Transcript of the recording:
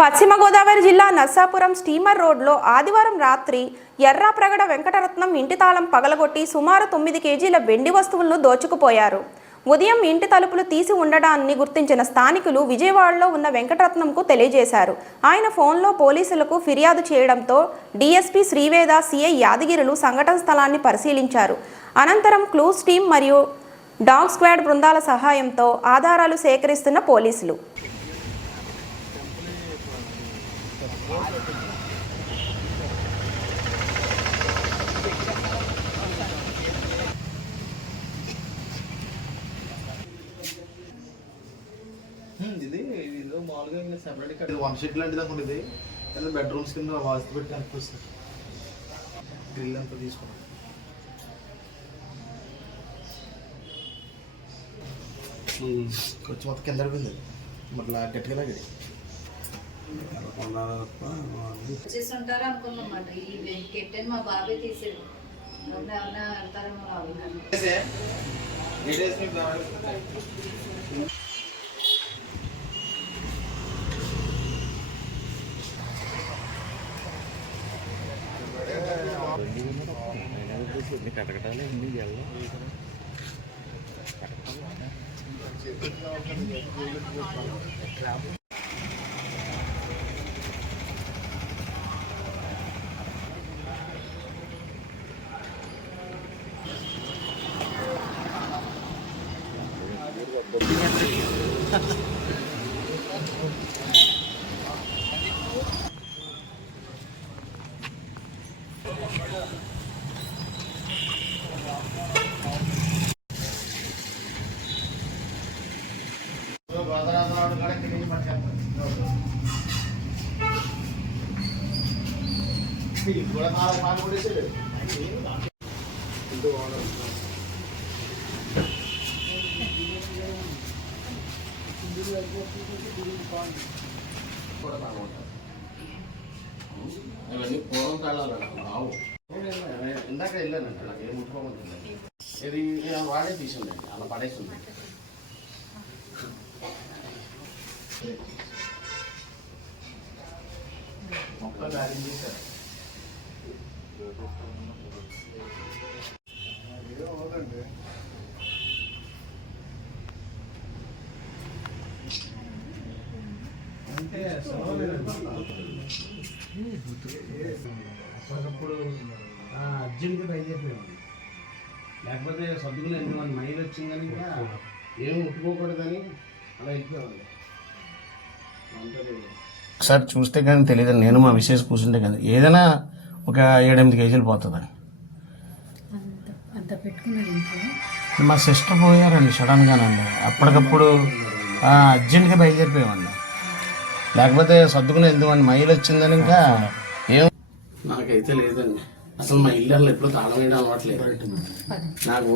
పశ్చిమ గోదావరి జిల్లా నర్సాపురం స్టీమర్ రోడ్లో ఆదివారం రాత్రి ఎర్రాప్రగడ వెంకటరత్నం ఇంటి తాళం పగలగొట్టి సుమారు 9 కేజీల వెండి వస్తువులను దోచుకుపోయారు. ఉదయం ఇంటి తలుపులు తీసి ఉండడాన్ని గుర్తించిన స్థానికులు విజయవాడలో ఉన్న వెంకటరత్నంకు తెలియజేశారు. ఆయన ఫోన్లో పోలీసులకు ఫిర్యాదు చేయడంతో డీఎస్పీ శ్రీవేద, సిఐ యాదగిరులు సంఘటన స్థలాన్ని పరిశీలించారు. అనంతరం క్లూస్ టీం మరియు డాగ్ స్క్వాడ్ బృందాల సహాయంతో ఆధారాలు సేకరిస్తున్న పోలీసులు ఇది మామూలుగా ఇంకా సెపరేట్ ఇది వన్ షీట్ లాంటిది అనుకుంటుంది. కానీ బెడ్రూమ్స్ కింద వాస్తు పెట్టి అనిపిస్తుంది. గ్రిల్ అంతా తీసుకున్నాం. కొంచెం మొత్తం కింద పడిపోయింది. మళ్ళీ గట్టిగా లాగేది వచ్చేస్తుంటారు అనుకున్నమాట. ఈ కెట్టెన్ మా బాబాయ్ తీసాడు. ఎవరైనా వెళ్తారేమో కటకటాలు ఎన్ని కూడా పాలు కొట్టేసాడు. అవన్నీ పూర్వం తాళాలంట బావు. ఇందాక వెళ్ళానంట, నాకు ఏం ముట్టుకోమంటుంది. ఇది వాడే తీసుంది, అలా పడేస్తుంది. మొక్కలు బ్యాలింగ్ చేశారు. అంటే అప్పటికప్పుడు అర్జెంట్గా బయలుదేరిపోయామండి. లేకపోతే సర్దుకుని 8 మైలు వచ్చిందని ఇంకా ఏం ముట్టుకోకూడదని అలా వెళ్ళిపోయామండి. ఒకసారి చూస్తే కానీ తెలియదు. నేను మా విశేష కూర్చుంటే కానీ ఏదైనా ఒక 7-8 కేజీలు పోతుందని. మా సిస్టర్ పోయారండి సడన్గానండి. అప్పటికప్పుడు అర్జెంట్గా బయలుదేరిపోయామండి. లేకపోతే సర్దుకుని 8 మైలు వచ్చిందని ఇంకా ఏం నాకైతే లేదండి. అసలు మా ఇల్లు ఎప్పుడు తాళం వేయడం అలవాట్లేదు నాకు.